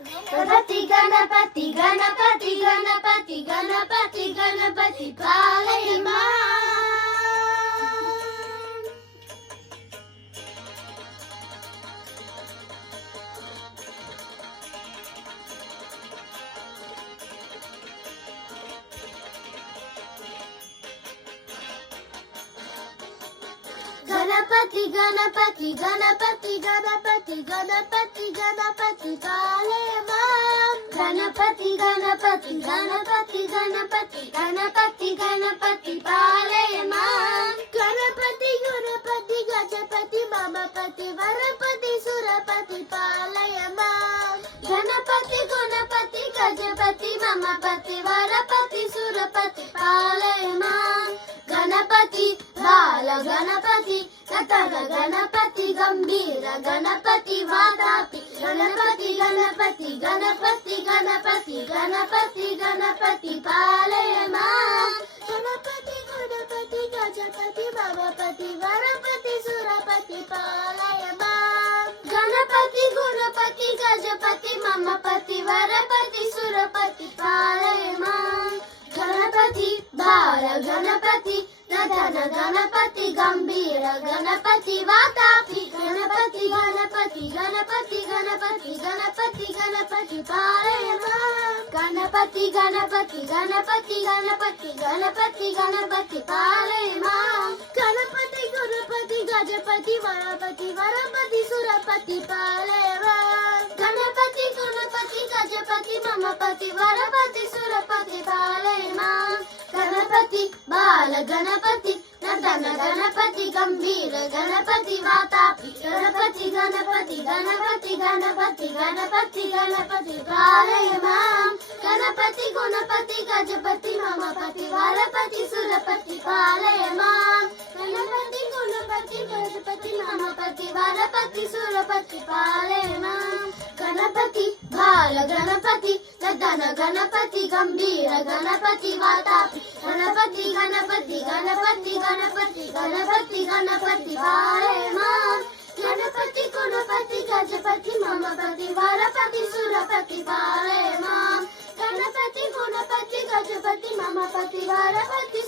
गणपति गणपति गणपति गणपति गणपति गणपति पालय माम्। गणपति गणपति गणपति गणपति गणपति गणपति पालय माम्। गणपति गणपति गणपति गणपति गणपति गणपति पालय माम्। गणपति गुणपति गजपति ममपति वरपति सुरपति पालय माम्। गणपति गुणपति गजपति ममपति वरपति सुरपति पालय माम्। गणपति बाल गणपति नतन गणपति गंभीर गणपति वातापि गणपति गणपति गणपति गणपति गणपति गणपति पालय माम्। गणपति गुणपति गजपति ममपति वरपति सुरपति पालय माम्। गणपति गुणपति गजपति ममपति वरपति सुरपति पालय माम्। गणपति बाल गणपति नदन गणपति गंभीर गणपति वातापि गणपति गणपति गणपति गणपति गणपति गणपति पालय माम्। गणपति गणपति गणपति गणपति गणपति गणपति पालय माम्। गणपति गुणपति गजपति वरपति वरपति सुरपति पालय माम्। गणपति गुणपति गजपति ममपति वरपति सुरपति पालय माम्। गणपति बाल गणपति नदन गणपति गंभीर गणपति वातापि गणपति गणपति गणपति गणपति गणपति गणपति पालय माम्। गणपति गुणपति गजपति ममपति वरपति सुरपति पालय माम्। गणपति गुणपति गजपति ममपति वरपति सुरपति पालय माम्। गणपति बाल गणपति नदन गणपति गंभीर गणपति वातापि गणपति गणपति गणपति गणपति गणपति गणपति पालय माम्। गणपति गुणपति गजपति ममपति वरपति सुरपति पालय माम्। गणपति गुणपति गजपति ममपति वरपति